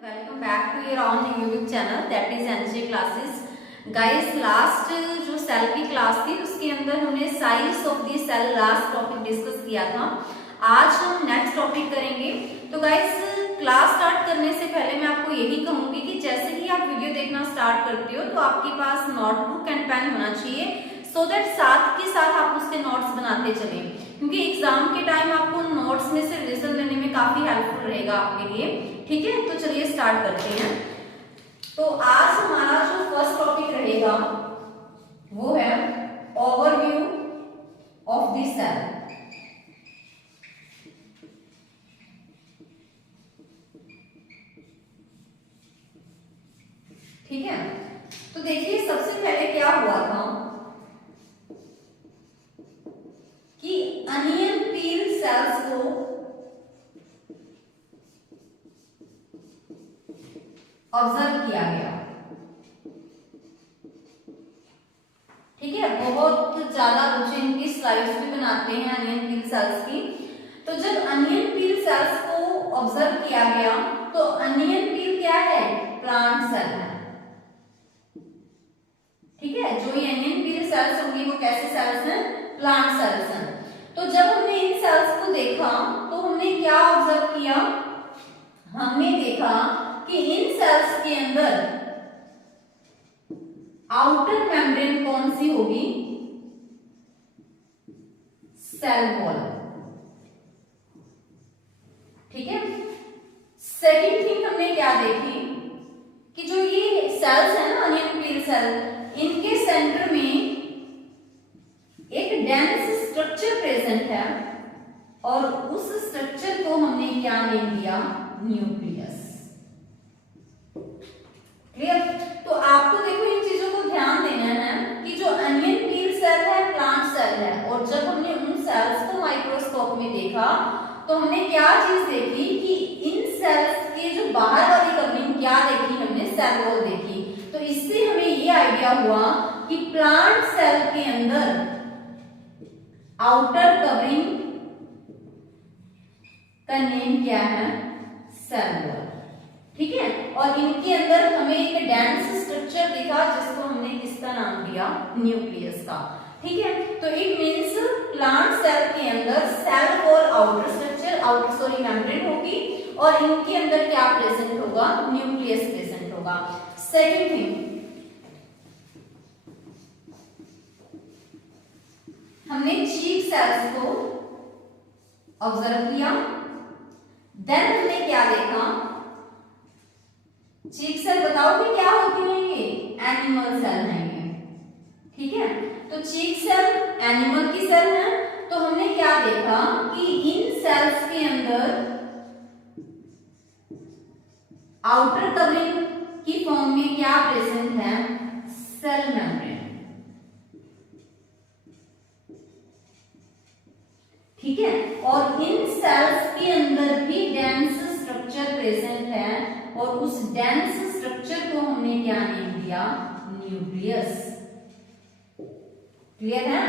Welcome back to your on YouTube channel that is NJ classes. Guys, last जो cell की class थी उसके अंदर हमने size of the cell last topic discuss किया था। आज हम नेक्स्ट टॉपिक करेंगे। तो गाइस, क्लास स्टार्ट करने से पहले मैं आपको यही कहूंगी कि जैसे ही आप वीडियो देखना स्टार्ट करते हो तो आपके पास नोटबुक एंड पेन होना चाहिए, सो दैट साथ के साथ आप उसके नोट्स बनाते चलें, क्योंकि एग्जाम के टाइम आपको नोट्स में से रिवीजन लेने में काफी हेल्पफुल रहेगा आपके लिए। ठीक है, तो चलिए स्टार्ट करते हैं। तो आज हमारा जो फर्स्ट टॉपिक रहेगा वो है ओवरव्यू ऑफ द सेल। ठीक है, तो देखिए सबसे पहले क्या हुआ था कि अनियन पील सेल्स को ऑब्जर्व किया गया। ठीक है, बहुत ज्यादा बच्चे इनकी स्लाइड्स भी बनाते हैं अनियन पील सेल्स की। तो जब अनियन पील सेल्स को ऑब्जर्व किया गया तो अनियन पील क्या है? प्लांट सेल है। ठीक है, जो ये अनियन पील सेल्स होंगी वो कैसे सेल्स हैं? प्लांट सेल्स हैं। तो जब हमने इन सेल्स को देखा तो हमने क्या ऑब्जर्व किया? हमने देखा कि इन सेल्स के अंदर आउटर मेम्ब्रेन कौन सी होगी? Cell wall. ठीक है, सेकेंड थिंग हमने क्या देखी कि जो ये सेल्स है ना अनियन पील सेल, इनके सेंटर में एक डेंस स्ट्रक्चर प्रेजेंट है और उस स्ट्रक्चर को हमने क्या नेम दिया? न्यूक्लियस। क्लियर? तो आपको देखो इन चीजों को ध्यान देना है कि जो अनियन पील सेल है प्लांट सेल है, और जब हमने उन सेल्स को माइक्रोस्कोप में देखा तो हमने क्या चीज देखी कि इन सेल्स के जो बाहर वाली कवरिंग क्या देखी? हमने सेल वॉल देखी। तो इससे हमें ये आइडिया हुआ कि प्लांट सेल के अंदर आउटर कवरिंग का नेम क्या है? Cell wall. ठीक है, और इनके अंदर हमें एक डेंस स्ट्रक्चर दिखा जिसको हमने किसका नाम दिया? न्यूक्लियस का। ठीक है, तो इट मींस प्लांट सेल के अंदर cell wall outer structure membrane होगी और इनके अंदर क्या प्रेजेंट होगा? न्यूक्लियस प्रेजेंट होगा। सेकेंड थिंग, हमने चीक सेल्स को ऑब्जर्व किया। देन हमने क्या देखा? चीक सेल बताओ कि क्या होती है? ये एनिमल सेल है ये। ठीक है, तो चीक सेल एनिमल की सेल है। तो हमने क्या देखा कि इन सेल्स के अंदर आउटर कवरिंग की फॉर्म में क्या प्रेजेंट है? Cell membrane. ठीक है, और इन सेल्स के अंदर भी डेंस स्ट्रक्चर प्रेजेंट है और उस डेंस स्ट्रक्चर को हमने क्या नेम दिया? न्यूक्लियस। क्लियर है?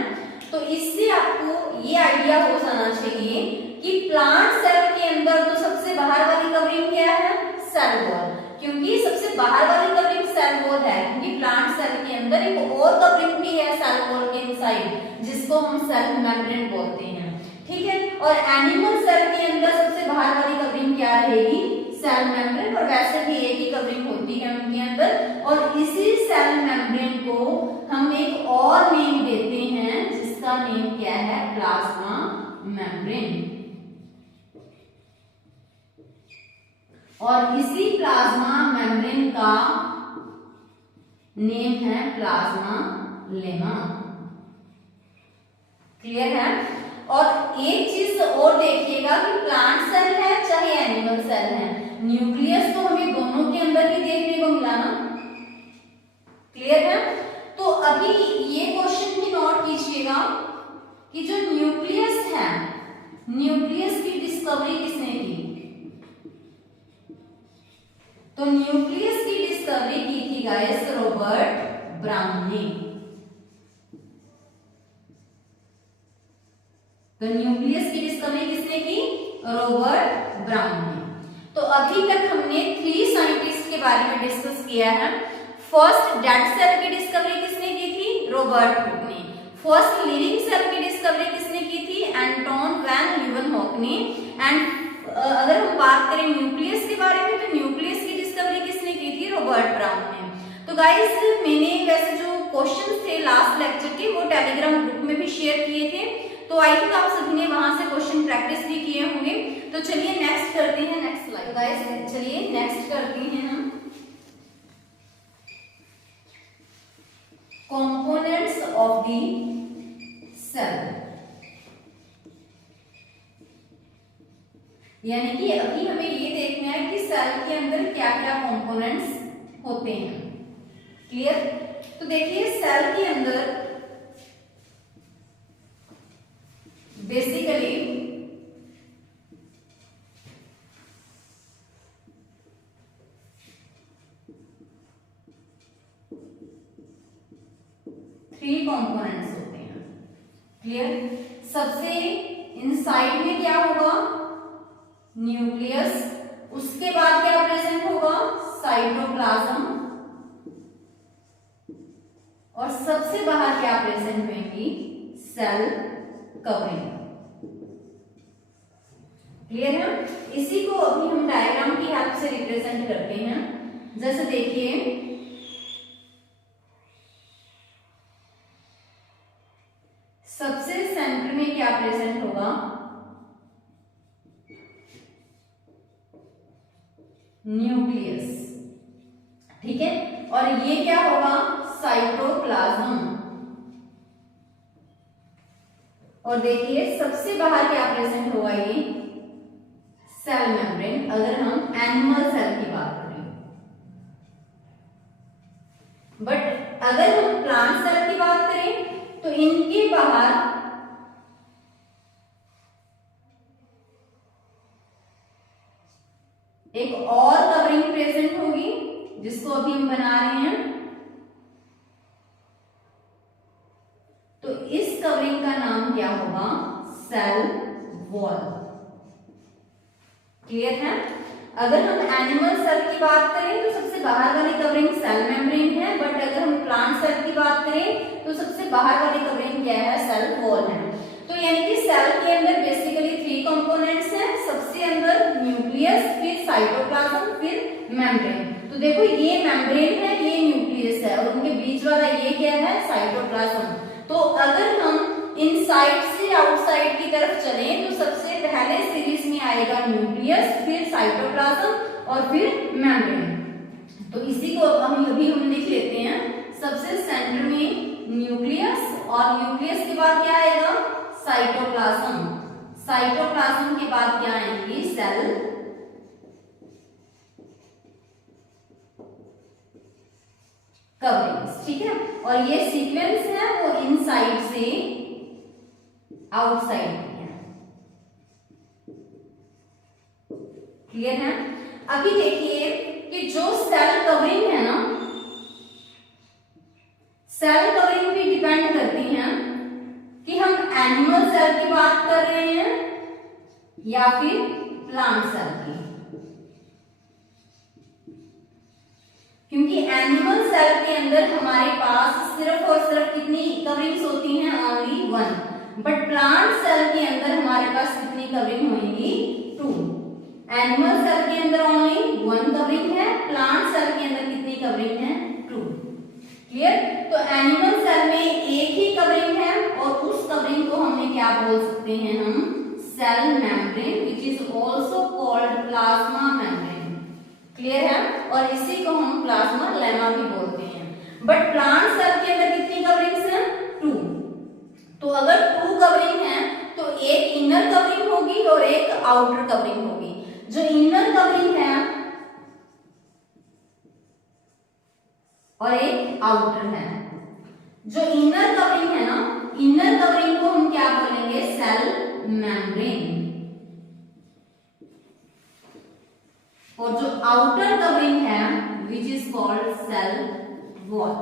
तो इससे आपको ये आइडिया हो जाना चाहिए कि प्लांट सेल के अंदर तो सबसे बाहर वाली कवरिंग क्या है? Cell wall. क्योंकि सबसे बाहर वाली कवरिंग सेल वॉल है, क्योंकि प्लांट सेल के अंदर एक और कवरिंग भी है सेल वॉल के इनसाइड जिसको हम सेल मेम्ब्रेन बोलते हैं। ठीक है, और एनिमल सेल के अंदर सबसे बाहर वाली कवरिंग क्या रहेगी? Cell membrane. और वैसे भी एक ही कवरिंग होती है उनके अंदर, और इसी सेल मेम्ब्रेन को हम एक और नेम देते हैं जिसका नेम क्या है? Plasma membrane. और इसी प्लाज्मा मेम्ब्रेन का नेम है प्लाज्मा लेमा। क्लियर है? और एक चीज और देखिएगा कि प्लांट सेल है चाहे एनिमल सेल है, न्यूक्लियस तो हमें दोनों के अंदर ही देखने को मिला ना। क्लियर है? तो अभी ये क्वेश्चन भी नोट कीजिएगा कि जो न्यूक्लियस है, न्यूक्लियस की डिस्कवरी किसने की? तो न्यूक्लियस की डिस्कवरी की थी गाइस रॉबर्ट ब्राउन ने। तो न्यूक्लियस की डिस्कवरी किसने की? रॉबर्ट ब्राउन ने। तो अभी तक हमने 3 साइंटिस्ट के बारे में डिस्कस किया है। फर्स्ट डेड सेल की डिस्कवरी किसने की थी? रॉबर्ट हुक ने। फर्स्ट लिविंग सेल की डिस्कवरी किसने की थी? एंटोन वैन लीeuwenhoek ने। एंड अगर हम बात करें न्यूक्लियस के बारे में, तो न्यूक्लियस की डिस्कवरी किसने की थी? रॉबर्ट ब्राउन ने। तो गाइस मैंने वैसे जो क्वेश्चंस थे लास्ट लेक्चर के वो टेलीग्राम ग्रुप में भी शेयर किए थे, तो आई थिंक आप सभी ने वहां से क्वेश्चन प्रैक्टिस भी किए होंगे। तो चलिए नेक्स्ट करते हैं, नेक्स्ट स्लाइड। गाइस चलिए नेक्स्ट करते हैं हम कंपोनेंट्स ऑफ द सेल। यानी कि अभी हमें ये देखना है कि सेल के अंदर क्या क्या कंपोनेंट्स होते हैं। क्लियर? तो देखिए सेल के अंदर बेसिकली थ्री कंपोनेंट्स होते हैं। क्लियर? सबसे इनसाइड में क्या होगा? न्यूक्लियस। उसके बाद क्या प्रेजेंट होगा? साइटोप्लाज्म। और सबसे बाहर क्या प्रेजेंट होगी? Cell covering. क्लियर है? इसी को अभी हम डायग्राम की हेल्प से रिप्रेजेंट करते हैं। जैसे देखिए सबसे सेंटर में क्या प्रेजेंट होगा? न्यूक्लियस। ठीक है? और ये क्या होगा? साइटोप्लाज्म। और देखिए सबसे बाहर क्या प्रेजेंट होगा? ये सेल मेम्ब्रेन, अगर हम एनिमल सेल की बात करें। बट अगर हम प्लांट सेल की बात करें तो इनके बाहर एक और कवरिंग प्रेजेंट होगी जिसको अभी हम बना रहे हैं। तो इस कवरिंग का नाम क्या होगा? Cell wall. क्लियर है? अगर हम एनिमल सेल की बात करें तो सबसे बाहर वाली कवरिंग सेल मेम्ब्रेन है, बट अगर हम प्लांट सेल की बात करें तो सबसे बाहर वाली कवरिंग क्या है? सेल वॉल है। तो यानी कि सेल के अंदर बेसिकली 3 कंपोनेंट्स हैं। सबसे अंदर न्यूक्लियस, फिर साइटोप्लाज्म, फिर मेम्ब्रेन। तो देखो ये मेम्ब्रेन है, ये न्यूक्लियस है, और उनके बीच वाला ये क्या है? साइटोप्लाज्म। तो अगर हम इनसाइड से आउटसाइड की तरफ चलें तो सबसे पहले सीरीज में आएगा न्यूक्लियस, फिर साइटोप्लाज्म और फिर मेम्ब्रेन। तो इसी को अभी हम लिख लेते हैं। सबसे सेंटर में न्यूक्लियस, और न्यूक्लियस के बाद क्या आएगा? साइटोप्लाज्म। साइटोप्लाज्म के बाद क्या आएंगी? Cell coverings. ठीक है? और ये सीक्वेंस है वो इनसाइड से आउटसाइड की है। क्लियर है? अभी देखिए कि जो सेल कवरिंग है ना, सेल कवरिंग भी डिपेंड करती हैं कि हम एनिमल सेल की बात कर रहे हैं या फिर प्लांट सेल की। क्योंकि एनिमल सेल के अंदर हमारे पास सिर्फ और सिर्फ कितनी कवरिंग्स होती हैं? ओनली 1। बट प्लांट सेल के अंदर हमारे पास कितनी कवरिंग होंगी? 2। एनिमल सेल के अंदर ओनली 1 कवरिंग है, प्लांट सेल के अंदर कितनी कवरिंग है? 2। क्लियर? तो एनिमल सेल में एक ही कवरिंग है और उस कवरिंग को हमने क्या बोल सकते हैं? हम cell membrane, which is also called plasma membrane. Clear है? और इसी को हम प्लाज्मा लेमा भी बोलते हैं। बट प्लांट सेल के अंदर कितनी कवरिंग्स हैं? 2। तो अगर 2 कवरिंग है तो एक इनर कवरिंग होगी और एक आउटर कवरिंग होगी। जो इनर कवरिंग है और एक आउटर है। जो इनर कवरिंग है ना, इनर कवरिंग को हम क्या बोलेंगे? Cell membrane. और जो आउटर कवरिंग है which is called cell wall.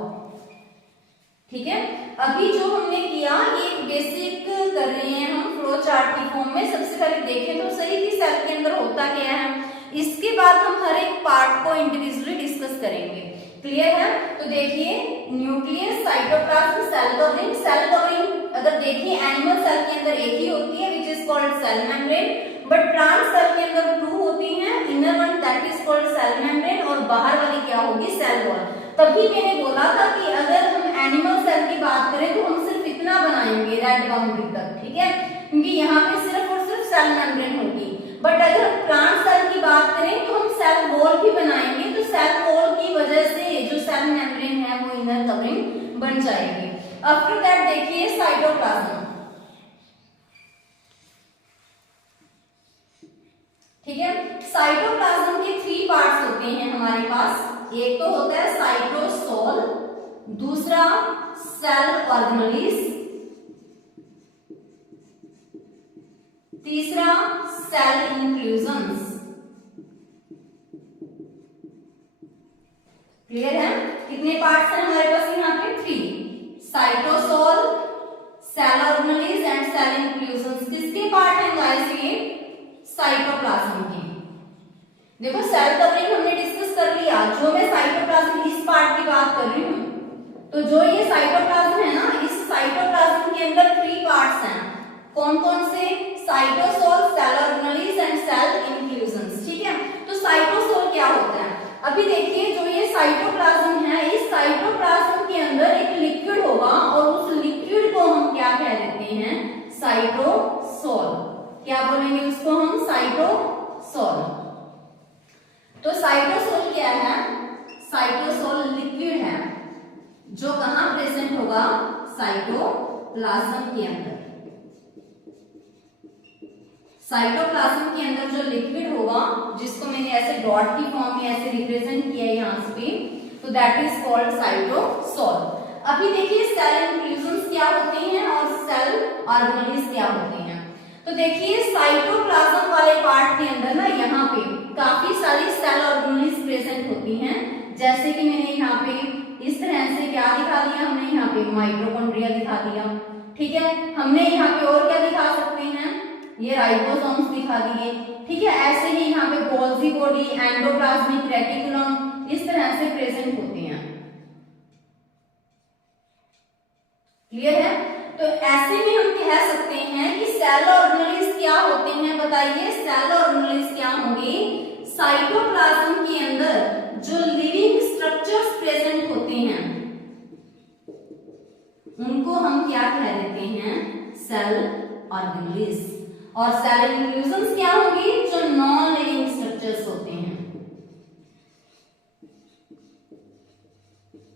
ठीक है? अभी जो हमने किया ये बेसिक कर रहे हैं हम फ्लो चार्ट की फॉर्म में। सबसे पहले देखें तो सही कि सेल के अंदर होता क्या है। इसके बाद हम हर एक पार्ट को इंडिविजुअली डिस्कस करेंगे। क्लियर है? तो देखिए nucleus, cytoplasm, cell covering. Cell covering अगर देखिए एनिमल सेल के अंदर एक ही होती है which is called cell membrane, but plant cell के अंदर 2 होती हैं, inner one that is called cell membrane और बाहर वाली क्या होगी, सेल वॉल। तभी मैंने बोला था कि अगर हम एनिमल सेल की बात करें तो हम सिर्फ इतना बनाएंगे रेड बाउंड्री तक, ठीक है, क्योंकि यहाँ पे सिर्फ और सिर्फ सेल मेम्ब्रेन होगी। बट अगर हम प्लांट सेल की बात करें तो हम सेल वॉल भी बनाएंगे, तो सेल वॉल की वजह से जो सेल मेम्ब्रेन है वो इनर कवरिंग बन जाएगी। आफ्टर दैट देखिए साइटोप्लाज्म, ठीक है। साइटोप्लाज्म के 3 पार्ट्स होते हैं हमारे पास। एक तो होता है साइटोसोल, दूसरा सेल ऑर्गेनेलिस, तीसरा सेल इंक्लूजन्स। क्लियर है? कितने पार्ट्स हैं हमारे पास यहाँ पे? 3, cytosol, cell organelles and cell inclusions. किसके पार्ट हैं गाइस ये? साइटोप्लाज्म के। देखो सेल कवरिंग हमने डिस्कस कर लिया, जो मैं साइटोप्लाज्म इस पार्ट की बात कर रही हूँ, तो जो ये साइटोप्लाज्म है ना, इस साइटोप्लाज्म के अंदर 3 पार्ट्स हैं। कौन कौन से? Cytosol, cell organelles and cell inclusions, ठीक है। तो साइटोसोल क्या होता है? अभी देखिए जो ये साइटोप्लाज्म है, इस साइटोप्लाज्म के अंदर एक लिक्विड होगा और उस लिक्विड को हम क्या कह देते हैं? साइटोसोल। क्या बोलेंगे उसको हम? साइटोसोल। तो साइटोसोल क्या है? साइटोसोल लिक्विड है जो कहां प्रेजेंट होगा? साइटोप्लाज्म के अंदर। साइटोप्लाज्म के अंदर जो लिक्विड होगा, जिसको मैंने ऐसे डॉट की फॉर्म में ऐसे रिप्रेजेंट किया है यहाँ पे, तो दैट इज कॉल्ड साइटोसोल। अभी देखिए सेल इंक्लूजन्स क्या होते हैं और सेल ऑर्गेनेलिस क्या होते हैं। तो देखिए साइटोप्लाज्म वाले पार्ट के अंदर ना यहाँ पे काफी सारी सेल ऑर्गेनेलिस प्रेजेंट होती हैं, जैसे कि मैंने यहाँ पे इस तरह से क्या दिखा दिया, हमने यहाँ पे माइटोकॉन्ड्रिया दिखा दिया, ठीक है। हमने यहाँ पे और क्या दिखा सकते हैं? ये राइबोसोम्स दिखा दिए, ठीक है। ऐसे ही यहाँ पे गोल्जी बॉडी, एंडोप्लाज्मिक रेटिकुलम इस तरह से प्रेजेंट होते हैं। क्लियर है? तो ऐसे में हम कह सकते हैं कि सेल ऑर्गेनेलिस क्या होते हैं? बताइए सेल ऑर्गेनेलिस क्या होंगे? साइटोप्लाज्म के अंदर जो लिविंग स्ट्रक्चर्स प्रेजेंट होते हैं उनको हम क्या कह देते हैं? Cell organelles. और सेल इंक्लूजन्स क्या होंगी? जो नॉन लिविंग स्ट्रक्चर्स होते हैं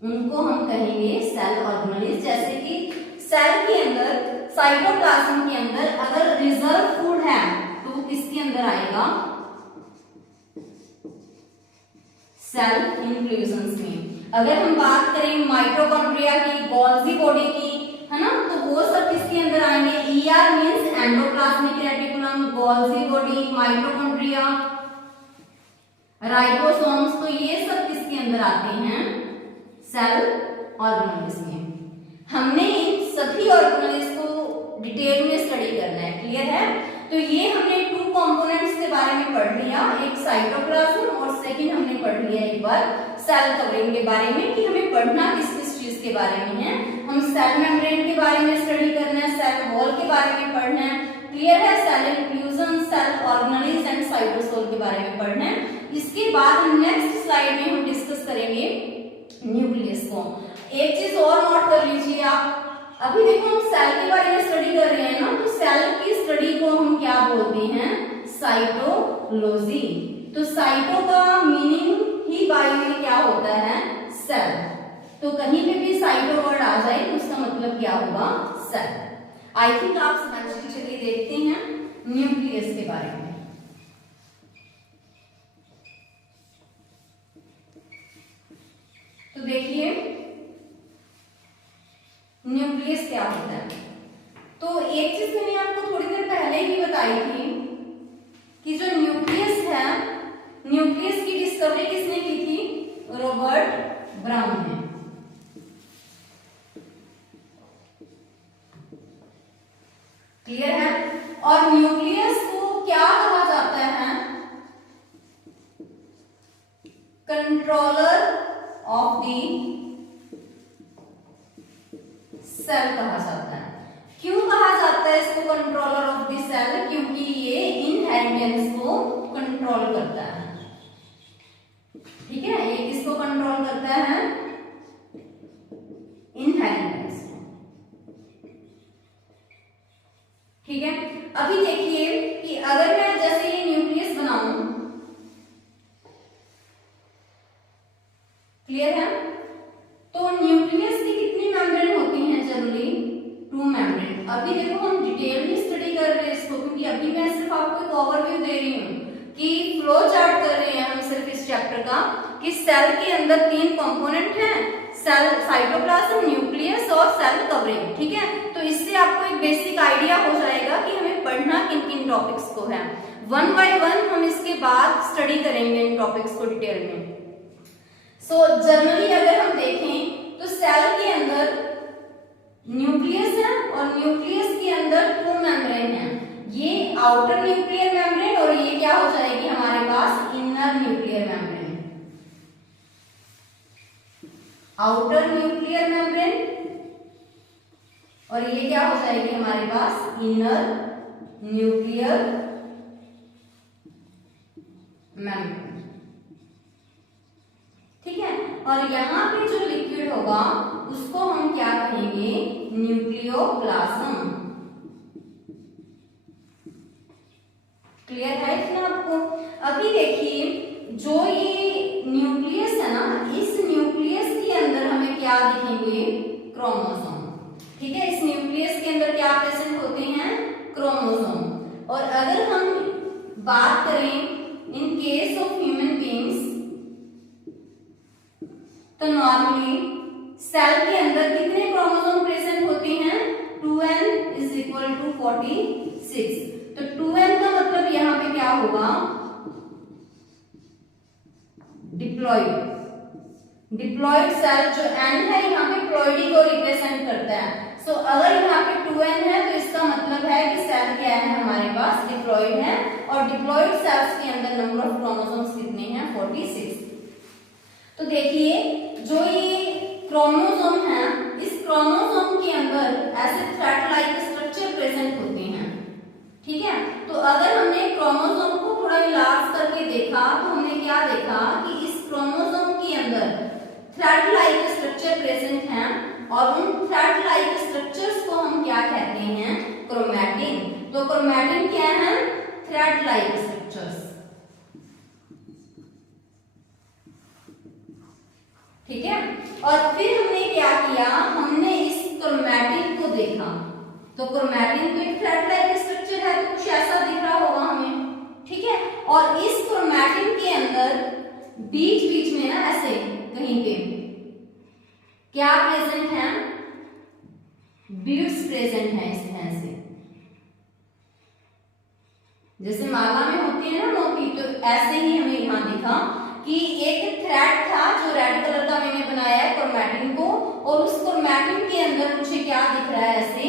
उनको हम कहेंगे सेल ऑर्गेनेलिस। जैसे कि सेल के अंदर, साइटोप्लाज्म के अंदर अगर रिजर्व फूड है तो वो किसके अंदर आएगा? सेल इंक्लूजन्स में। अगर हम बात करें माइटोकॉन्ड्रिया की, गोल्जी बॉडी की, है ना, तो वो सब किसके अंदर आएंगे? ER means endoplasmic reticulum, Golgi body, mitochondria, ribosomes, तो ये सब किसके अंदर आते हैं? सेल ऑर्गेनेलिस में। हमने इन सभी ऑर्गेनेलिस को डिटेल में स्टडी करना है। क्लियर है? तो ये हमने 2 कंपोनेंट्स के बारे में पढ़ लिया, एक साइटोप्लाज्म और सेकंड हमने पढ़ लिया एक बार सेल कवरिंग के बारे में, कि हमें पढ़ना किस किस चीज के बारे में है। हम सेल मेम्ब्रेन के बारे में स्टडी करना है, सेल वॉल के बारे में पढ़ना है। क्लियर है? Cell inclusion, cell organelles and cytosol के बारे में पढ़ना है। इसके बाद नेक्स्ट स्लाइड में हम डिस्कस करेंगे न्यूक्लियस को। एक चीज और नोट कर लीजिए आप, अभी देखो हम सेल के बारे में स्टडी कर रहे हैं ना, तो सेल की स्टडी को हम क्या बोलते हैं? साइटोलॉजी। तो साइटो का मीनिंग ही बायो में क्या होता है? सेल। तो कहीं पे भी साइटो वर्ड आ जाए तो उसका मतलब क्या होगा? सेल। आई थिंक आप समझ के चलिए देखते हैं न्यूक्लियस के बारे में। तो देखिए न्यूक्लियस क्या होता है। तो एक चीज मैंने आपको थोड़ी देर पहले ही बताई थी कि जो न्यूक्लियस है, न्यूक्लियस की डिस्कवरी किसने की थी? रॉबर्ट ब्राउन ने। क्लियर है? और न्यूक्लियस को क्या कहा जाता है? कंट्रोलर ऑफ द सेल कहा जाता है। क्यों कहा जाता है इसको कंट्रोलर ऑफ द सेल? क्योंकि ये इनहेरिटेंस को कंट्रोल करता है। ठीक है, ये किसको कंट्रोल करता है? इनहेरिटेंस को। ठीक है, अभी देखिए कि अगर मैं जैसे ये न्यूक्लियस बनाऊं, क्लियर है, तो न्यूक्लियस की कितनी मेम्ब्रेन होती हैं जनरली? 2 मेम्ब्रेन। अभी देखो हम डिटेल में स्टडी कर रहे हैं इसको, क्योंकि अभी मैं सिर्फ आपको एक ओवरव्यू दे रही हूँ कि फ्लो चार्ट कर रहे हैं हम सिर्फ इस चैप्टर का, कि सेल के अंदर 3 कंपोनेंट हैं, सेल साइटोप्लाज्म, न्यूक्लियस और सेल कवरिंग। ठीक है, तो इससे आपको एक बेसिक आइडिया हो जाएगा कि हमें पढ़ना किन किन टॉपिक्स को है। 1 बाय 1 हम इसके बाद स्टडी करेंगे इन टॉपिक्स को डिटेल में। सो जनरली अगर हम देखें तो सेल के अंदर न्यूक्लियस है और न्यूक्लियस के अंदर 2 मेम्ब्रेन है। ये आउटर न्यूक्लियर मेम्ब्रेन और ये क्या हो जाएगी हमारे पास? Inner nuclear membrane. Outer nuclear membrane और ये क्या हो जाएगी हमारे पास? Inner nuclear membrane. ठीक है, और यहाँ पे जो लिक्विड होगा उसको हम क्या कहेंगे? न्यूक्लियोप्लाज्म। क्लियर है इतना आपको? अभी देखिए जो ये न्यूक्लियस है ना, इस न्यूक्लियस के अंदर हमें क्या दिखेंगे? क्रोमोसोम। ठीक है, इस न्यूक्लियस के अंदर क्या प्रेजेंट होते हैं? क्रोमोसोम। और अगर हम बात करें in case of human beings, तो नॉर्मली सेल के अंदर कितने क्रोमोसोम प्रेजेंट होते हैं? 2n is equal to 46। तो 2n का मतलब यहाँ पे क्या होगा? डिप्लॉइड। डिप्लॉइड सेल जो n है यहाँ पे प्लॉइडी को रिप्रेजेंट करता है। सो अगर यहाँ पे 2n है तो इसका मतलब है कि सेल क्या है हमारे पास? डिप्लॉइड है। और डिप्लॉइड सेल्स के अंदर नंबर ऑफ क्रोमोसोम्स कितने हैं? 46। तो देखिए जो ये क्रोमोसोम है, इस क्रोमोसोम के अंदर ऐसे थ्रेड लाइक स्ट्रक्चर प्रेजेंट होते हैं। ठीक है, तो अगर हमने क्रोमोसोम को थोड़ा इलाज करके देखा तो हमने क्या देखा कि इस क्रोमोसोम के अंदर थ्रेड लाइक स्ट्रक्चर प्रेजेंट हैं और उन थ्रेड लाइक स्ट्रक्चर्स को हम क्या कहते हैं? क्रोमैटिन। तो क्रोमैटिन क्या है? Thread like structures. ठीक है, और फिर हमने क्या किया? हमने इस क्रोमैटिन को देखा, तो क्रोमैटिन तो एक थ्रेड लाइक स्ट्रक्चर है, तो कुछ ऐसा दिख रहा होगा हमें। ठीक है, और इस क्रोमैटिन के अंदर बीच बीच में ना ऐसे कहीं पे क्या प्रेजेंट है? बीड्स प्रेजेंट है इस तरह से, जैसे माला में होती है ना मोती, तो ऐसे ही हमें यहाँ दिखा कि एक थ्रेड था जो रेड कलर का मैंने बनाया है क्रोमैटिन को, और उस क्रोमैटिन के अंदर मुझे क्या दिख रहा है? ऐसे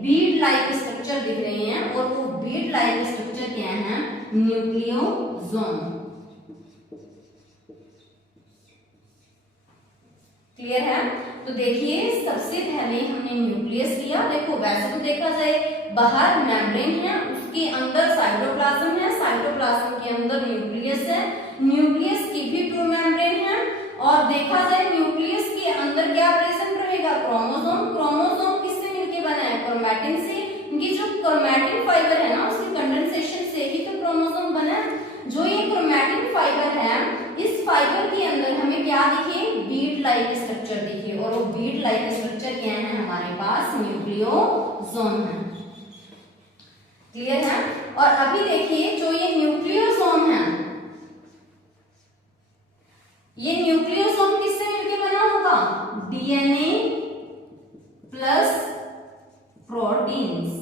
बीड लाइक स्ट्रक्चर दिख रहे हैं, और वो बीड लाइक स्ट्रक्चर क्या है? न्यूक्लियोसोम। क्लियर है? तो देखिए सबसे पहले हमने न्यूक्लियस लिया। देखो वैसे तो देखा जाए बाहर मेम्ब्रेन है, उसके अंदर साइटोप्लाज्म है, साइटोप्लाज्म के अंदर न्यूक्लियस है, न्यूक्लियस की भी 2 मेम्ब्रेन है, और देखा जाए न्यूक्लियस के अंदर क्या प्रेजेंट रहेगा? क्रोमोसोम। क्रोमोसोम किससे मिलके बना है? क्रोमैटिन से। क्योंकि जो क्रोमैटिन फाइबर है ना, उसके कंडेंसेशन से ही तो क्रोमोसोम बना है। जो ये क्रोमैटिन फाइबर है, इस फाइबर के अंदर हमें क्या दिखे? बीड लाइक स्ट्रक्चर दिखे, और वो बीड लाइक स्ट्रक्चर क्या है हमारे पास? न्यूक्लियोसोम है। क्लियर है? और अभी देखिए जो ये न्यूक्लियोसोम है, ये न्यूक्लियोसोम किससे मिलके बना होगा? DNA plus proteins.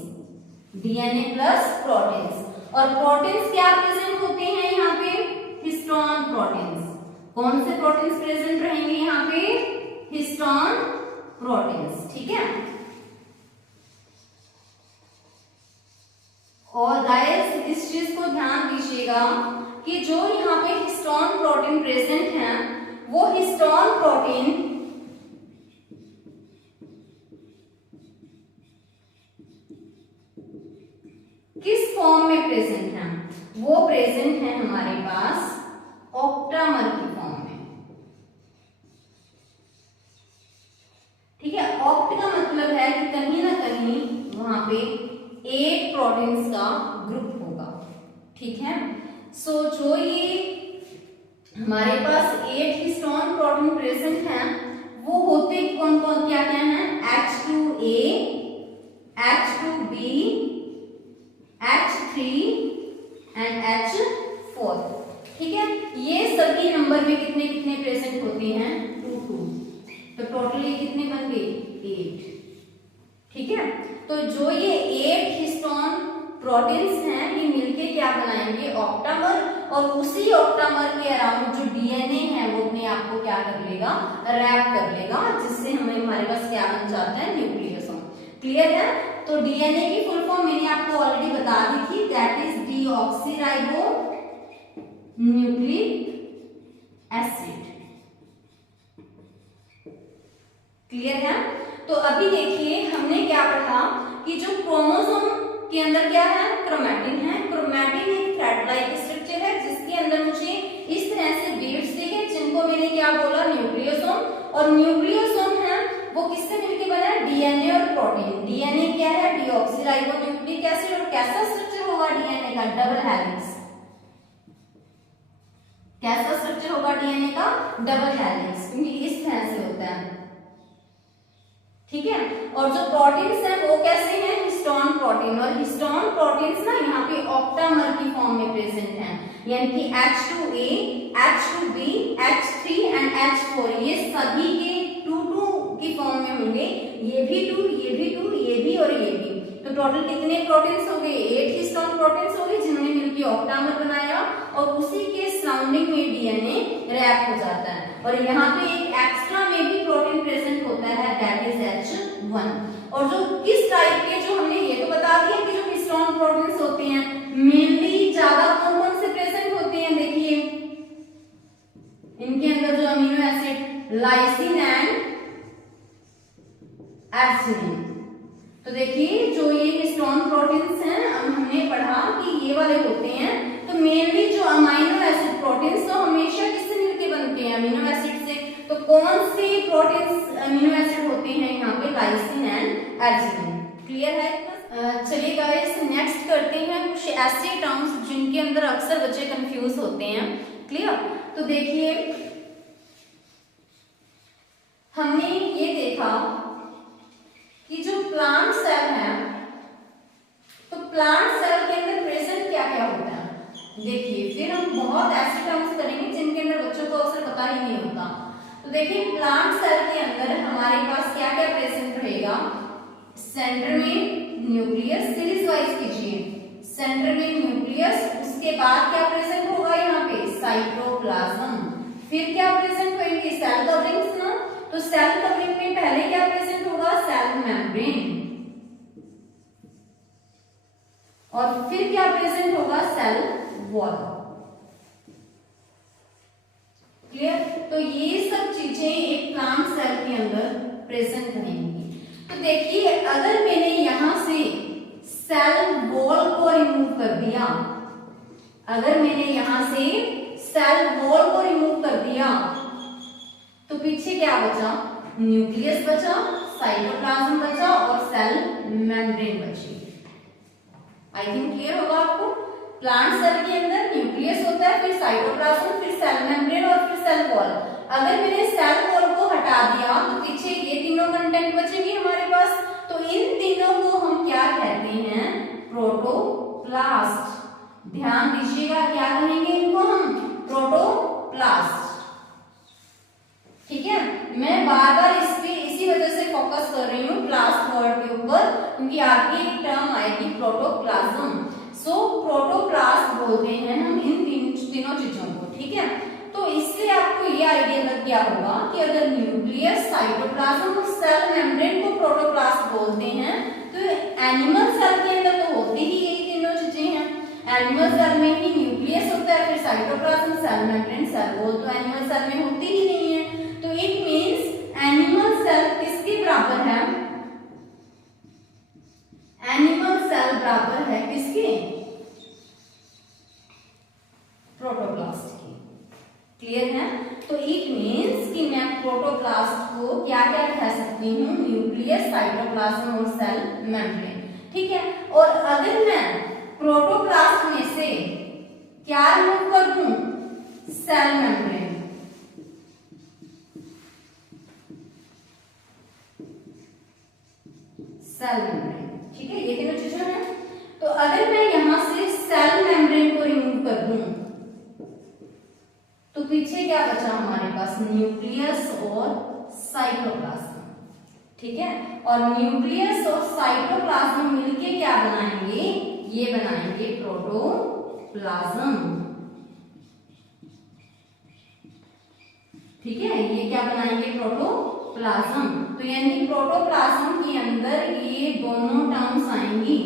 DNA plus proteins, और प्रोटीन्स क्या प्रेजेंट होते हैं यहाँ पे? Histone proteins. कौन से प्रोटीन्स प्रेजेंट रहेंगे यहाँ पे? Histone proteins. ठीक है, और गाइस इस चीज को ध्यान दीजिएगा कि जो यहाँ पे हिस्टोन प्रोटीन प्रेजेंट है वो हिस्टोन प्रोटीन किस फॉर्म में प्रेजेंट है, वो प्रेजेंट है हमारे पास ऑक्टामर की फॉर्म में। ठीक है, ऑक्ट का मतलब है कि कहीं ना कहीं वहां पे 8 प्रोटीन्स का ग्रुप होगा। ठीक है, सो जो ये हमारे पास 8 हिस्टोन प्रोटीन प्रेजेंट हैं वो होते कौन कौन क्या क्या हैं, H2A, H2B, H3 and H4। ठीक है, ये सभी नंबर में कितने कितने प्रेजेंट होते हैं, 2 तो टोटली कितने बन गए, 8। ठीक है, तो जो ये 8 हिस्टोन प्रोटीन्स हैं ये मिलके क्या बनाएंगे, ऑक्टामर, और उसी ऑक्टामर के अराउंड जो डीएनए है वो अपने आप को क्या कर लेगा, रैप कर लेगा, जिससे हमें हमारे पास क्या बन जाता है, न्यूक्लियोसोम। क्लियर है, तो डीएनए की फुल फॉर्म मैंने आपको ऑलरेडी बता दी थी, that is deoxyribo nucleic acid. Clear है, तो अभी देखिए हमने क्या पढ़ा कि जो क्रोमोसोम के अंदर क्या है, क्रोमैटिन है। क्रोमैटिन एक थ्रेड लाइक स्ट्रक्चर है जिसके अंदर मुझे इस तरह से बीड्स दिखे जिनको मैंने क्या बोला, न्यूक्लियोसोम। और न्यूक्लियोसोम है वो किससे मिलकर बना है, डीएनए और प्रोटीन। डीएनए क्या है, डीऑक्सीराइबो न्यूक्लिक एसिड, और कैसा स्ट्रक्चर होगा डीएनए का, डबल हेलिक्स। कैसा स्ट्रक्चर होगा डीएनए का, डबल हेलिक्स, क्योंकि इस तरह से होता है। ठीक है, और जो प्रोटीन्स हैं वो कैसे हैं, हिस्टोन प्रोटीन, और हिस्टोन प्रोटीन्स ना यहाँ पे ऑक्टामर की फॉर्म में प्रेजेंट हैं, यानी कि H2A, H2B, H3 and H4 ये सभी के 2 की फॉर्म में होंगे, ये भी 2, ये भी 2, ये भी और ये भी। तो टोटल कितने प्रोटीन्स हो गए, 8 हिस्टोन प्रोटीन्स हो गए जिन्होंने मिलकर ऑक्टामर बनाया, और उसी के सराउंडिंग में डीएनए रैप हो जाता है। और यहाँ पे एक एक्स्ट्रा में भी प्रोटीन प्रेजेंट होता है, दैट इज H1। और जो किस टाइप के, जो हमने ये तो बता दिया कि जो हिस्टोन प्रोटीन्स होते हैं मेनली ज्यादा कौन कौन से प्रेजेंट होते हैं, देखिए इनके अंदर जो अमीनो एसिड लाइसिन एंड एर्जिनिन। तो देखिए जो ये हिस्टोन प्रोटीन्स हैं हमने पढ़ा कि ये वाले होते हैं, तो मेनली जो अमीनो एसिड प्रोटीन्स तो हमेशा किससे मिलके बनते हैं, अमीनो एसिड से। तो कौन से प्रोटीन्स अमीनो एसिड होते हैं यहाँ पे, लाइसिन एंड एर्जिनिन। क्लियर है, चलिए गाइस नेक्स्ट करते हैं कुछ ऐसे टर्म्स जिनके अंदर अक्सर बच्चे कंफ्यूज होते हैं। क्लियर, तो देखिए हमने ये देखा कि जो प्लांट सेल है, तो प्लांट सेल के अंदर प्रेजेंट क्या क्या होता है। देखिए फिर हम बहुत ऐसे टर्म्स करेंगे जिनके अंदर बच्चों को अक्सर पता ही नहीं होता। तो देखिए प्लांट सेल के अंदर हमारे पास क्या क्या प्रेजेंट रहेगा, सेंटर में न्यूक्लियस, सीरीज वाइज कीजिए, सेंटर में न्यूक्लियस, उसके बाद क्या प्रेजेंट होगा यहाँ पे, साइटोप्लाज्म, फिर क्या प्रेजेंट होंगे, सेल कवरिंग्स ना, तो सेल कवरिंग में पहले क्या प्रेजेंट होगा, सेल मेम्ब्रेन, और फिर क्या प्रेजेंट होगा, सेल वॉल। क्लियर, तो ये सब चीजें एक प्लांट सेल के अंदर प्रेजेंट रहेंगी। तो देखिए अगर मैंने यहां से सेल वॉल को रिमूव कर दिया, अगर मैंने यहां से सेल वॉल को रिमूव कर दिया तो पीछे क्या बचा, न्यूक्लियस बचा, साइटोप्लाज्म बचा और सेल मेम्ब्रेन बची। आई थिंक क्लियर होगा आपको। प्लांट सेल के अंदर न्यूक्लियस होता है, फिर साइटोप्लाज्म, फिर सेल मेम्ब्रेन और फिर सेल वॉल। अगर मैंने सेल वॉल को हटा दिया तो पीछे ये तीनों कंटेंट बचेगी हमारे पास। तो इन तीनों को हम क्या कहते हैं, प्रोटोप्लास्ट। ध्यान दीजिएगा क्या कहेंगे इनको हम, प्रोटोप्लास्ट। ठीक है, मैं बार बार इस पे इसी वजह से फोकस कर रही हूँ प्लास्ट वर्ड के ऊपर, क्योंकि आगे एक टर्म आएगी प्रोटोप्लाज्म। सो प्रोटोप्लास्ट बोलते हैं हम इन तीनों चीजों को। ठीक है, तो इससे आपको ये आइडिया लग गया होगा कि अगर न्यूक्लियस, साइटोप्लाज्म और सेल मेम्ब्रेन को प्रोटोप्लास्ट बोलते हैं तो एनिमल सेल के अंदर तो होती ही यही तीनों चीजें हैं। एनिमल सेल में ही न्यूक्लियस होता है, फिर cytoplasm, cell membrane, cell wall, तो एनिमल सेल में होती ही नहीं है। तो इट मींस एनिमल सेल किसके बराबर है? एनिमल सेल बराबर है किसके? प्रोटोप्लास्ट की। क्लियर है? तो इट मींस कि मैं प्रोटोप्लास्ट को क्या क्या कह सकती हूँ? न्यूक्लियस, साइटोप्लाज्म और सेल मेम्ब्रेन। ठीक है। और अगर मैं प्रोटोप्लास्ट में से क्या रिमूव कर दूं? Cell membrane. सेल मेम्ब्रेन, ठीक है, ये तीनों चीजें हैं। तो अगर मैं यहां से सेल मेम्ब्रेन को रिमूव कर दूं तो पीछे क्या बचा हमारे पास? न्यूक्लियस और साइटोप्लाज्म। ठीक है। और न्यूक्लियस और साइटोप्लाज्म मिलके क्या बनाएंगे? ये बनाएंगे प्रोटोप्लाज्म। ठीक है, ये क्या बनाएंगे? प्रोटोप्लाज्म। तो यानी प्रोटोप्लाज्म के अंदर ये दोनों टर्म्स आएंगी।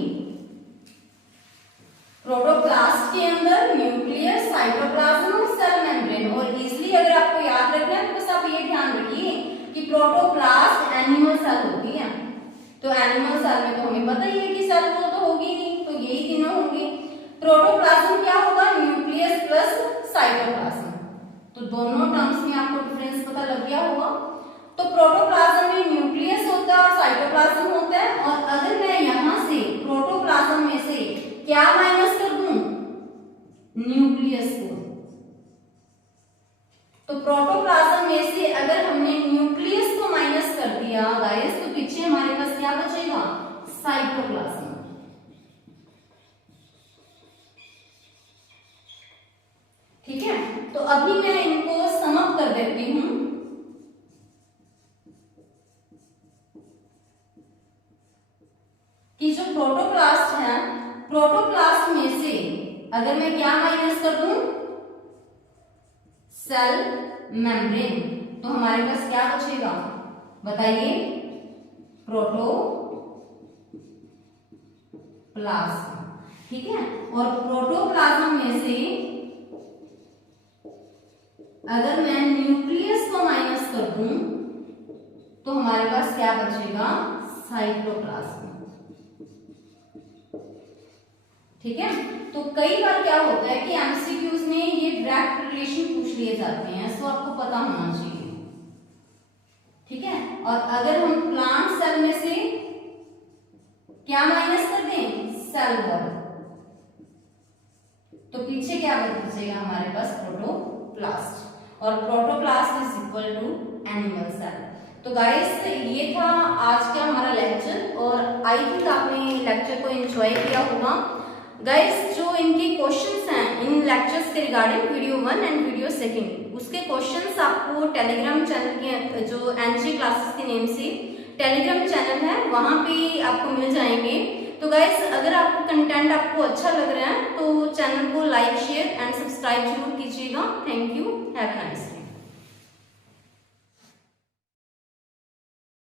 प्रोटोप्लास्ट के अंदर न्यूक्लियस, साइटोप्लाज्म और सेल मेम्ब्रेन। और इजीली अगर आपको याद रखना है तो बस आप ये ध्यान रखिए कि प्रोटोप्लास्ट एनिमल सेल होती है। तो एनिमल सेल में तो हमें पता ही है कि सेल वॉल तो होगी नहीं, तो यही तीनों होंगी। प्रोटोप्लाज्म क्या होगा? Nucleus plus cytoplasm. तो दोनों टर्म्स में आपको डिफरेंस पता लग गया होगा। तो प्रोटोप्लाज्म में न्यूक्लियस होता है और साइटोप्लाज्म होता है। और अगर मैं यहां से प्रोटोप्लाज्म में से क्या माइनस कर दूं? न्यूक्लियस को। तो प्रोटोप्लाज्म में से अगर हमने न्यूक्लियस को माइनस कर दिया गाइस, तो पीछे हमारे पास क्या बचेगा? साइटोप्लाज्म। ठीक है। तो अभी मैं इनको सम अप कर देती हूं। कि जो प्रोटोप्लास्ट है, प्रोटोप्लास्ट में से अगर मैं क्या माइनस कर दूं? सेल मेम्ब्रेन, तो हमारे पास क्या बचेगा? बताइए। प्रोटोप्लाज्म। ठीक है। और प्रोटोप्लाज्म में से अगर मैं न्यूक्लियस को माइनस कर दूं तो हमारे पास क्या बचेगा? साइटोप्लाज्म। ठीक है। तो कई बार क्या होता है कि एमसीक्यूज में ये डायरेक्ट रिलेशन पूछ लिए जाते हैं, सो आपको पता होना चाहिए। ठीक है। और अगर हम प्लांट सेल में से क्या माइनस कर दें? सेल वॉल, तो पीछे क्या बचेगा हमारे पास? प्रोटोप्लास्ट। और protoplast is equal to animal cell. तो गाइस ये था आज का हमारा लेक्चर और आई थिंक आपने लेक्चर को एंजॉय किया होगा। गाइस जो इनके क्वेश्चंस हैं इन लेक्चर्स के रिगार्डिंग वीडियो 1 एंड वीडियो 2, उसके क्वेश्चंस आपको टेलीग्राम चैनल के जो एनजी क्लासेस के नेम से टेलीग्राम चैनल है वहां पे आपको मिल जाएंगे। तो गाइस अगर आपको कंटेंट आपको अच्छा लग रहा है तो चैनल को लाइक, शेयर एंड सब्सक्राइब जरूर कीजिएगा। Thank you, have a nice day.